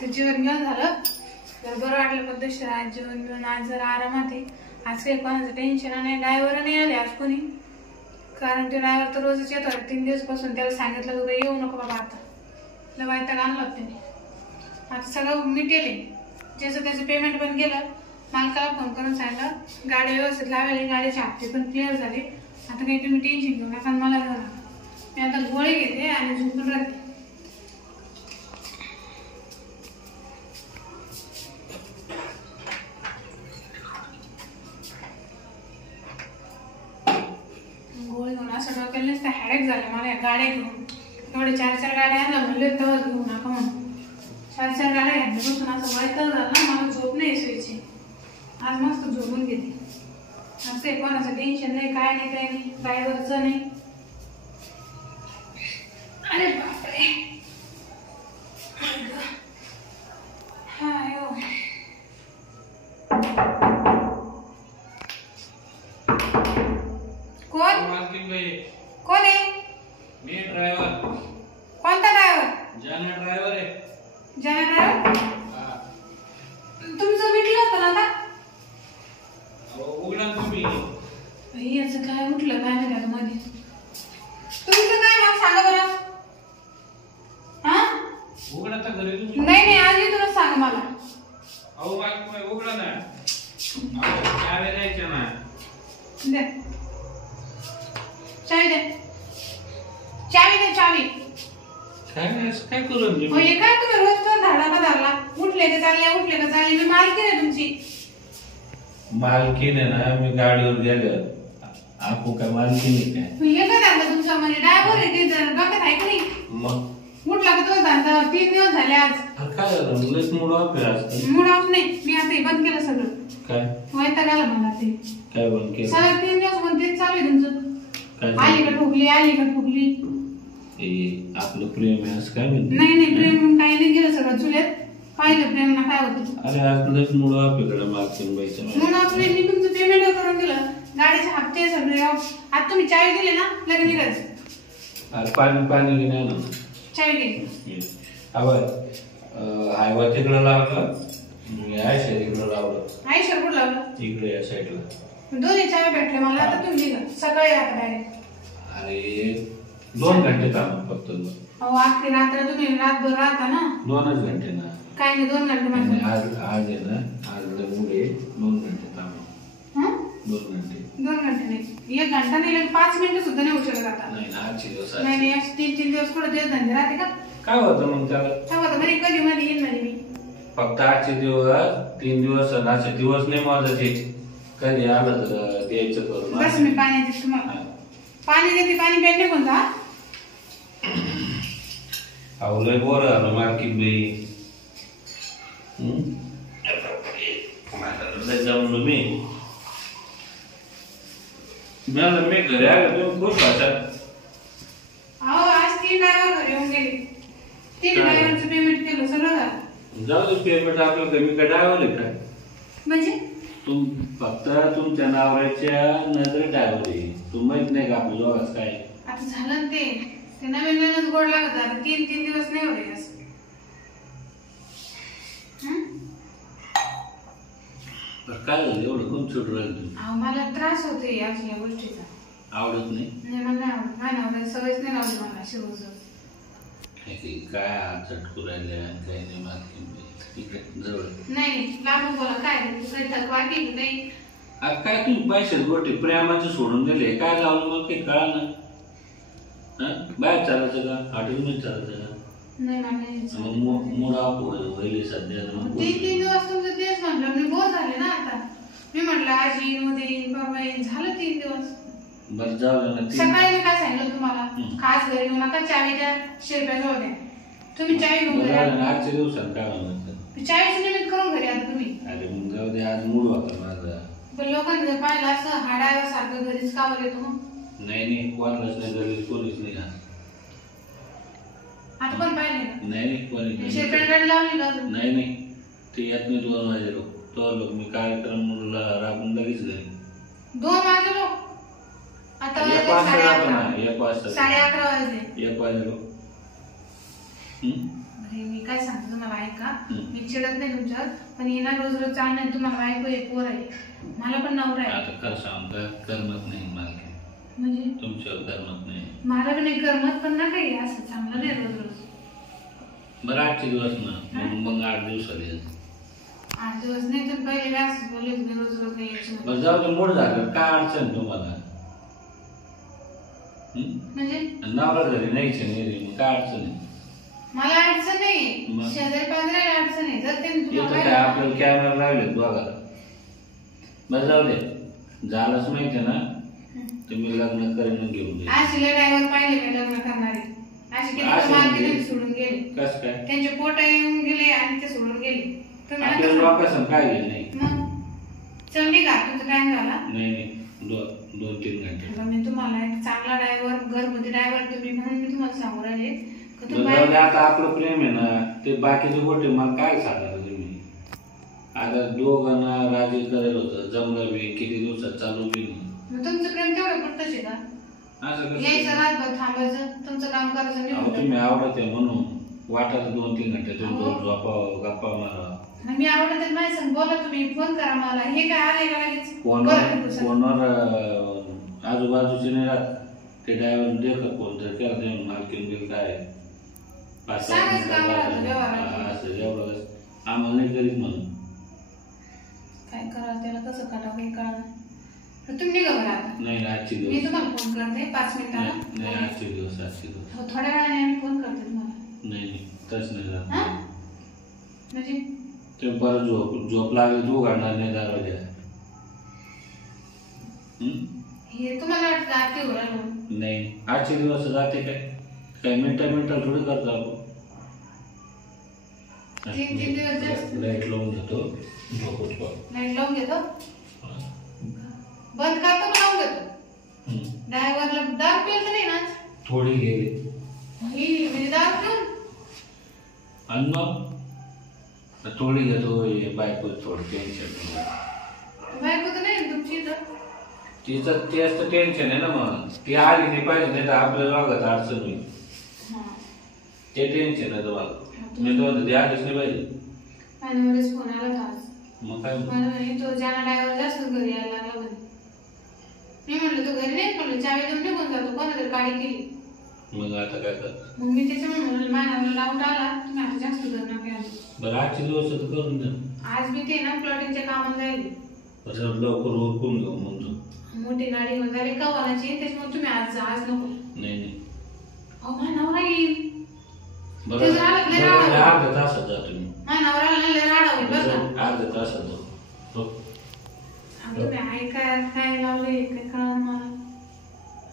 आता जेवण घेऊन झालं तर बरं वाटलं पद्धतशीर आज जेवण घेऊन आज जरा आरामात आहे. आज काही कोणाचं टेन्शन नाही. ड्रायव्हर नाही आले आज कोणी, कारण ते ड्रायव्हर तर रोजच येतात. 3 दिवसापासून त्याला सांगितलं तुला येऊ नको बाबा, आता वैताग आणला त्याने. आता सगळं मिटेल, ज्याचं त्याचं पेमेंट पण केलं. मालकाला फोन करून सांगितलं गाडी व्यवस्थित लावायला, गाडीचे हप्ते पण क्लिअर झाले. आता काही तुम्ही टेन्शन घेऊ नका, मला घेऊ नका. मी आता गोळी घेते आणि झोपून राहते. गोळी घेऊन असं डोक्याला नसतं हॅडेक झालं मला या गाड्या घेऊन. एवढे 4-4 गाड्या आणल्या म्हणले तेव्हाच घेऊ नका म्हणून. 4-4 गाड्या घेतल्यापासून असं वैताग झालं ना, मला झोप नाही यायची. आज मस्त झोपून घेते. असं आहे, कोणाचं टेन्शन नाही, काय नाही, काय नाही, ड्रायव्हरचं नाही. अरे बापरे, हाय कोण कोण आहे? मी ड्रायव्हर. कोणता ड्रायव्हर? जाना ड्रायव्हर आहे. जाना ड्रायव्हर? तुमचं मिटलं होतं ना आता? उघडा तुम्ही. याचं काय उठलं काय नाही त्यात मध्ये. तुमचं काय नाव सांगा बरं. हा उघडा तर घरी तुम्ही. नाही नाही, आज इथूनच सांगा मला. अहो उघडा ना. चावी द्यायच्या ना. दे चावी, दे चावी, दे चावी. काय करून मी? हे काय तुम्ही रोज तर धाडा का धरला, उठले का चालले, उठले का चालले. मी मालकी आहे तुमची. मालकीण आहे ना, मी गाडीवर गेलो. आपू काय मालकीण आहे काय? हे काय झालं तुमचं, म्हणजे ड्रायव्हर आहे की डोक्यात आहे का नाही? मग उठला का तो धंदा 3 दिवस झाले आज. काय झालं? लस मूड ऑफ आहे आज. मूड ऑफ नाही, मी आता हे बंद केलं सगळं. काय वैताग आला मला ते. काय बंद केलं? सगळं 3 दिवस म्हणते चालू आहे तुमचं. काय आली का ठोकली, आली का ठोकली. आपलं प्रेम आहे असं काय म्हणते? नाही नाही, प्रेम म्हणून काही नाही गेलं, सगळं चुल्यात पाहिलं प्रेम ना काय होतं. अरे आज लस मूड ऑफ इकडे मालकीण बाईचं. म्हणून आपण तुमचं पेमेंट करून दिलं, गाडीचे हप्ते सगळे. आता तुम्ही चावी दिली ना, लगेच निघायचं. अरे पाणी घेणे ना. चावी घे. हायवा तिकडं लावलं, आयशा तिकडं लावलं. आयशर कुठं लावलं? इकडे या साईडला. दोन्ही चावी भेटले मला. आता तुम्ही निघा सकाळी आता डायरेक्ट. अरे 2 घंटे थांबा फक्त. अहो आखरी रात्र तुम्ही रातभर राहता ना. 2च घंटे ना. काय नाही, 2 घंटे म्हणजे आज आहे ना, आज मुळे 2 घंटे थांबा. 2 घंटे. 2 घंटे नाही, 1 घंटा नाही, 5 मिनिटं सुद्धा नाही उशीर जाता. नाही ना, आजचे दिवस. नाही नाही, 3 दिवस कुठं दिवस धंदे राहते का? काय होतं मग त्याला? काय होतं मध्ये कधी मध्ये येईल मध्ये मी. फक्त आजचे दिवस 3 दिवस असे दिवस नाही मोजायचे. कधी आलं तर द्यायचं करून. बस मी पाणी देते तुम्हाला. पाणी देते, पाणी प्यायला कोण जा. अहो लय बोर झालं मार्किंग बाई. जमलो मी घरी आलो. तुम्ही खूप भाषा. अहो आज 3 ड्रायव्हर घरी येऊन गेले. 3 ड्रायव्हरचं पेमेंट केलं, सगळं झालं. जाऊ दे, पेमेंट आपलं कमी का ड्रायव्हर आहे काय? म्हणजे फक्त तुमच्या नावाच्या नजर ड्रायव्हर आहे. तू माहित नाही का आपल्या दोघांच काय? आता झालं ना ते नवीन नवीनच गोड लागत. आता 3 दिवस नाही होते असं. काय झालं एवढं कोण सुट राहिलं? मला त्रास होते या गोष्टीचा. आवडत नाही? मला नाही आवडत. नाही ना, सवयच नाही लावली मला शिवच. काय हात चटकू राहिले काही नाही. मार्किंग जवळ नाही लागू बोला. काय थकवा की नाही? काय तुम्ही पैसे गोटे प्रेमाचे सोडून दिले, काय लावलं मग काही कळा ना. बाहेर चालायचं का? हॉटेलमध्ये चालायचं का? नाही मग मुडा होईल सध्या. 3 दिवस तुमचं तेच म्हटलं, मी बोर झाले ना आता. मी म्हटलं आज येईन, उद्या येईन, बाबा येईन. झालं 3 दिवस. बरं जाऊ ना. सकाळी मी काय सांगितलं तुम्हाला, खास घरी येऊ नका, चावी द्या, शिरप्याजवळ द्या. तुम्ही चावी घेऊन घरी आला. आजच्या दिवसात काय म्हणत चावीचं निमित्त करून घरी आला तुम्ही. अरे मग जाऊ दे, आज मूड होता माझा. पण लोकांनी जर पाहिलं असं हाडावर सारखं घरीच कावर येतो मग. नाही कोणालाच नाही घरी, कोणीच नाही. आता पण पाहिले नाही कोणी शिरप्याने गाडी लावली का अजून? नाही ते येत नाही. 2 वाजे लोक तो लोक मी कार्यक्रम राबून लगेच घरी. 2 वाजे लोक? आता 1 वाजता. 11:30 वाजले. 1 वाजे लोक. अरे मी काय सांगते तुम्हाला ऐका, मी चिडत नाही तुमच्यावर, पण येणार रोज रोज चालणार तुम्हाला बायको आहे, पोर आहे, मला पण नवरा आहे. आता खरं सांग करमत नाही मला, म्हणजे तुमच्यावर करमत नाही. मला पण नाही करमत, पण ना काही असं चांगलं नाही रोज रोज. बरं 8 दिवस ना, मग 8 दिवसाला 8 दिवस नाही तर पहिले काय असं बोलले तुम्ही रोज रोज यायचं. बरं जाऊ दे, मूड झालं काय अडचण तुम्हाला? म्हणजे नवरा घरी नाहीच नाही, मग काय अडचण आहे? मला अडचण नाही, शेजारी पाजारी अडचण आहे. जर त्यांनी इथं काय आपल्याला कॅमेरा लावले बघा. बरं जाऊ दे, झालंच माहिती ना, तुम्ही लग्न करून घेऊन दे. अशी ड्रायव्हर पाहिले मी लग्न करणारे, अशी किती मार्केट सोडून गेले. कसं काय? त्यांचे पोट येऊन गेले आणि ते सोडून गेले. तुम्ही आपल्याला लोकांसंग काय गेलं नाही. मग चल का तुमचा टाइम झाला? नाही 2-3 घंटे. मी तुम्हाला एक चांगला ड्रायव्हर, घरगुती ड्रायव्हर तुम्ही, म्हणून मी तुम्हाला सांगू राहिले. आता आपलं प्रेम आहे ना, ते बाकीचे गोष्टी मला काय सांगणार तुम्ही? आता दोघांना राजी करायला होतं, जमलं बी, किती दिवसात चालू बी नाही. तुमचं प्रेम तेवढं पुरतच आहे का? असं यायचं रातभर थांबायचं, तुमचं काम करायचं. तुम्ही आवडत आहे म्हणून वाटायचं 2-3 घंटे तुम्ही गप्पा मारा. मी आवडत आहे माझ्या संग बोला, तुम्ही फोन करा मला. हे काय आले का लगेच फोनवर आजूबाजूचे नाही राहत, ते ड्रायव्हर देखत फोन तर केला नाही, मालकीन बिल काय असं एवढं आम्हाला नाही करीत म्हणून काय करा, त्याला कसं काटा काही कळा. तुम्ही निघा बरं आता. नाही आजची मी दिवस तुम्हाला फोन करते 5 मिनिटाला. नाही आजचे दिवस थोड्या वेळाने आम्ही फोन करते तुम्हाला. नाही तस नाही जात. म्हणजे ते परत झोप लागली तू घडणार नाही दरवाजा. हे तुम्हाला वाटतं आरती हो राहिलो. नाही आजचे दिवस जाते काय मिनिटं थोडी करतो आपण. 3 दिवस जास्त लाईट लावून घेतो, लाईट लावून घेतो, बंद करतो, लावून घेतो. ड्रायव्हरला दारू प्यायचं नाही ना? थोडी गेली म्हणजे दारू पिऊन अन्न थोडी घेतो. बायको थोडं टेन्शन, बायको तर नाही तुमची इथं. तिचं तेच तर टेन्शन आहे ना, मग ती आली नाही पाहिजे, नाही तर आपल्याला वागत अडचण होईल. ते टेन्शन आहे तुम्हाला. मी तर ते आलीच नाही पाहिजे. माझ्यावरच फोन आला होता आज. मग काय म्हणे तो ज्याला ड्रायव्हर जास्त घरी यायला लागला म्हणे. मी म्हटलं तो घरी नाही, म्हटलं चावी देऊन निघून जातो, कोणातरी गाडी केली. मग आता काय कर? मग मी त्याच्यामुळे म्हणलं माझ्यावर लावून आला, तुम्ही आता जास्त घर नका यायला. बरं 8 दिवस करून द्या. आज मी ते ना प्लॉटिंगच्या कामाला जाईल. लवकर उरकून घेऊ म्हणतो. मोठी गाडी घेऊन झाली कवानाची, त्याच्यामुळे तुम्ही आज नको. नाही अहो माझा नवरा येईल. बरं अर्ध्या तासात जा तुम्ही. माझ्या नवऱ्याला लय राडा होईल बरं का. अर्ध्या तासात जाऊ. तुम्ही ऐका काय लावले काय कळलं मला.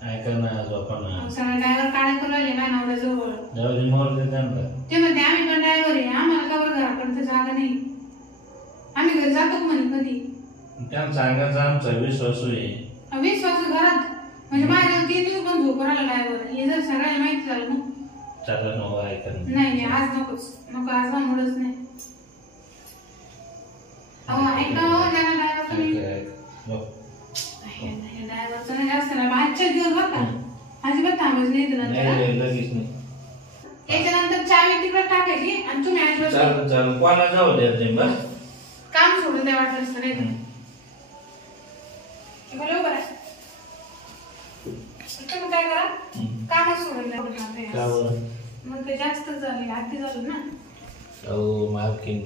ऐका ना झोपा सगळं ड्रायव्हर काढा करू राहिले माझ्या नवऱ्याजवळ. ते म्हणते आम्ही पण ड्रायव्हर आहे, आम्हाला कवर घरापर्यंत जागा नाही, आम्ही घरी जातो म्हणे कधी. त्यांना सांगायचं आमचा विश्वास आहे. विश्वास घरात म्हणजे माझ्या 3 दिवस पण झोप राहिला ड्रायव्हर. हे जर सगळ्याला माहिती झालं मग नाही आज नकोच, नको आज म्हणूनच नाही. अहो ऐका हो ज्याला ड्रायव्हर तुम्ही ड्रायव्हरचं नाही जास्त ना, आजच्या दिवस बघा अजिबात थांबायचं नाही नंतर. याच्यानंतर चावी तिकडे टाकायची आणि तुम्ही अजिबात कोणाला जाऊ द्या बस. काम सोडून द्या वाटलं असतं नाही तर. बरोबर आहे. तुम्ही काय करा, कामच सोडून द्या. मग ते जास्त झाले, आधी झालं ना. अहो मालकीन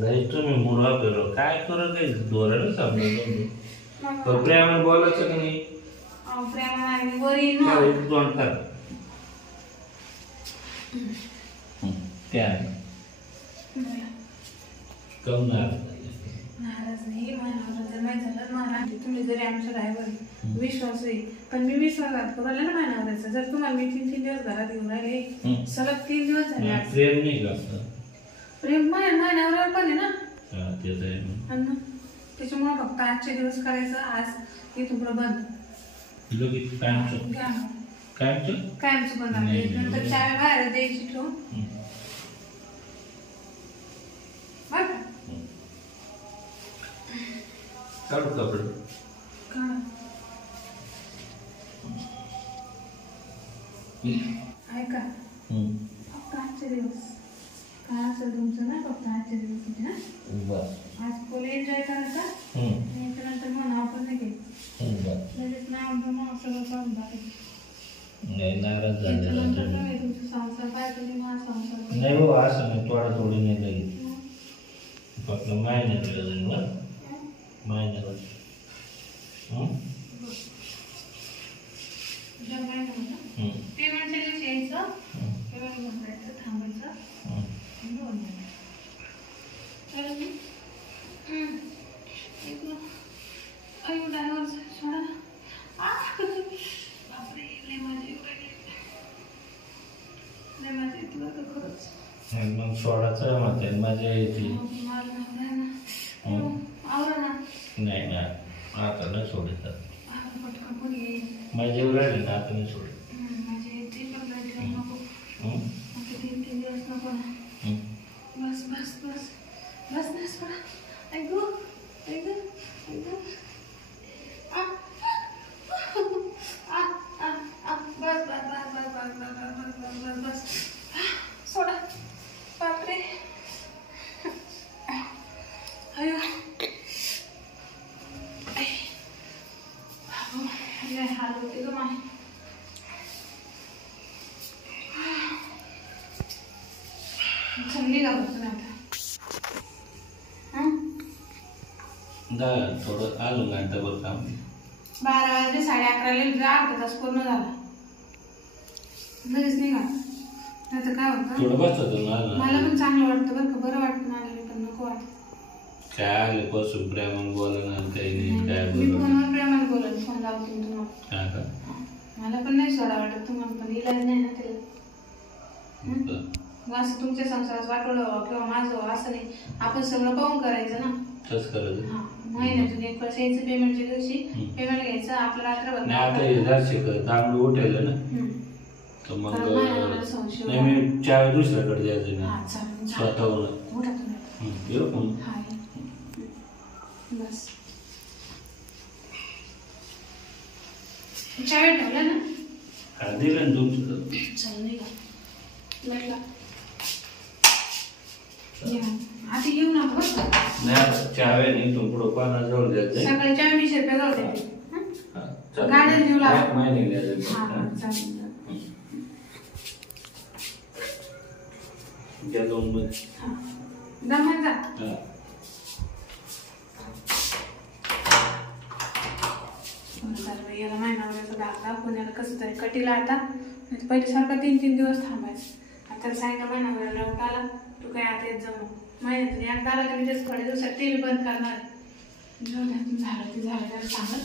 बाई तुम्ही मुला फिरो काय करू, काही धोरण समजा प्रेमाने बोलायचं की नाही. प्रेमाने वरील दोन कर त्या कम नाराज नाही. जर माहिती झालं मला तुम्ही जरी आमचा ड्रायव्हर विश्वास आहे, पण मी विश्वासघात करू ना माझ्या नवऱ्याचा. जर तुम्हाला मी 3 दिवस घरात येऊन राहिले, सलग 3 दिवस झाले. प्रेम नाही का? प्रेम माझ्या नवऱ्यावर पण आहे ना. त्याच्यामुळे त्याच्यामुळे फक्त आजचे दिवस करायचं. आज इथून पुढे बंद. कायमचं बंद. नंतर चाव्या बाहेर द्यायची ठेवून काढू कपडे. ऐका फक्त आजचे आजचे दिवस काय असेल तुमचं ना फक्त आजचे दिवस होते ना. बस आज फुल एन्जॉय करायचा आणि त्यानंतर म्हणा आपण नाही लगेच नाही म्हणतो मग सगळं पाहून दाखवतो. नाही नाराज झालेला तुमचा संसार काय तुम्ही माझा संसार नाही हो असं नाही थोडा थोडी नाही लगेच फक्त महिन्यात जाईल ना महिन्याला पेमेंटच्या दिवशी यायचं पेमेंट घेऊन जायचं थांबायचं घेऊन सोडा बापरे लय मजा येते बरं खरंच. मग सोडाचं म्हणते मजा येते आवरा ना नाही ना आता नाही सोडत पटकन कोणी येईल मजा येऊ राहिली ना आता नाही सोडत मजा येते पण लय दिवस नको आता 3 दिवस नको ना. बस बस बस बस ना सोडा ऐकू ऐकू ऐकू बस बस बस बस बस बस बस बस बस सोडा बापरे अयो लय हाल होते ग माय. थंडी लागत नाही आता थोडं आलो घंटाभर काम 12 वाजले 11:30 अर्धा तास पूर्ण झाला लगेच निघा नाही तर काय होतं थोडं बसत होतं ना मला पण चांगलं वाटतं बरं का बरं वाटतं मला पण नको वाटतं काय आले पासून प्रेमान बोलणार काही नाही काय मी बोलणार फोनवर प्रेमाला बोलत फोन लावतो तुम्हाला हा का मला पण नाही सोडा वाटत तुम्हाला पण इलाज नाही ना त्याला असं तुमच्या संसारात वाटवलं किंवा माझं असं नाही आपण सगळं पाहून करायचं ना तसं करायचं हा महिन्यातून 1 वर्ष यायचं पेमेंटच्या दिवशी पेमेंट घ्यायचं आपलं रात्रभर नाही आता हे दर्शक दांडू उठायला ना तर मग नाही मी चार दुसऱ्याकडे जायचं ना स्वतःहून येऊ पण बस चाय ठेवला ना हा दिलं ना तुमचं चल निघा म्हटलं आता येऊ नका बस नाही चहा नाही तू पुढं पानाजवळ द्यायचं सकाळी 20 रुपये जाऊ दे गाड्या देऊ लागतो माहिती द्यायचं चालेल त्या 2 मध्ये दमन जा याला महिनाभराचा दाखला पुण्याला कसं तरी कटीला आता पहिले सारखं 3 दिवस थांबायचं आता सांगितलं महिनाभराला आला तू काय आता येत जमू महिन्यातून एकदा आला की मी तेच थोड्या दिवसात TV बंद करणार झालं ते झालं सांगत